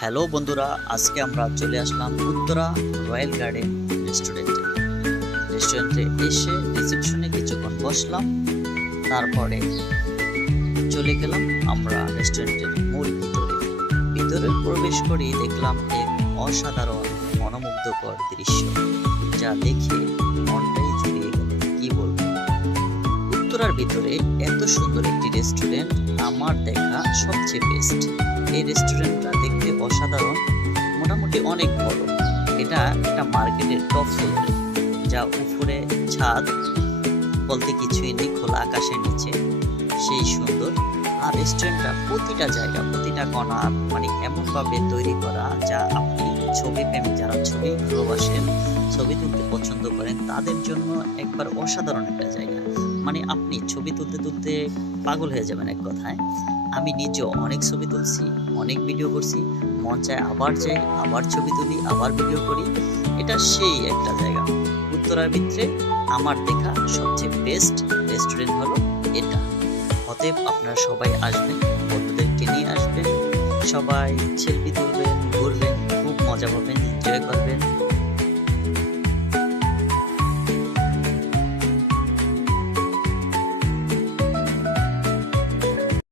Hello বন্ধুরা, আজকে আমরা চলে আসলাম উত্তরা রয়্যাল গার্ডেন রেস্টুরেন্টে এসে রিসেপশনে কিছুক্ষণ বসলাম। তারপরে চলে গেলাম আমরা রেস্টুরেন্টের মূল ভিতরে প্রবেশ করেই দেখলাম এক অসাধারণ মনোমুগ্ধকর দৃশ্য, যা দেখে মনটাই জুড়িয়ে গেল। কি বলবো, উত্তরার ভিতরে এত সুন্দর একটি রেস্টুরেন্ট আমার দেখা সবচেয়ে বেস্ট। এই রেস্টুরেন্টটা দেখতে অসাধারণ, মোটামুটি অনেক বড়। এটা একটা মার্কেটের টপ ফ্লোরে, যা উপরে ছাদ বলতে কিছুই নেই, খোলা আকাশের নিচে, সেই সুন্দর। আর রেস্টুরেন্টটা প্রতিটা জায়গা, প্রতিটা কোণা মানে এমনভাবে তৈরি করা, যা আপনি ছবি প্রেমী যারা ছবি ভালোবাসেন, ছবি তুলতে পছন্দ করেন, তাদের জন্য একবার অসাধারণ একটা জায়গা। মানে আপনি ছবি তুলতে তুলতে পাগল হয়ে যাবেন এক কথায়। আমি নিজেও অনেক ছবি তুলছি, অনেক ভিডিও করছি, মন চায় আবার যাই, আবার ছবি তুলি, আবার ভিডিও করি। এটা সেই একটা জায়গা। উত্তরার ভিতরে আমার দেখা সবচেয়ে বেস্ট রেস্টুরেন্ট হলো এটা। অতএব আপনারা সবাই আসবেন, বন্ধুদেরকে নিয়ে আসবেন, সবাই সেলফি তুলবেন, ঘুরবেন, খুব মজা পাবেন, এনজয় করবেন।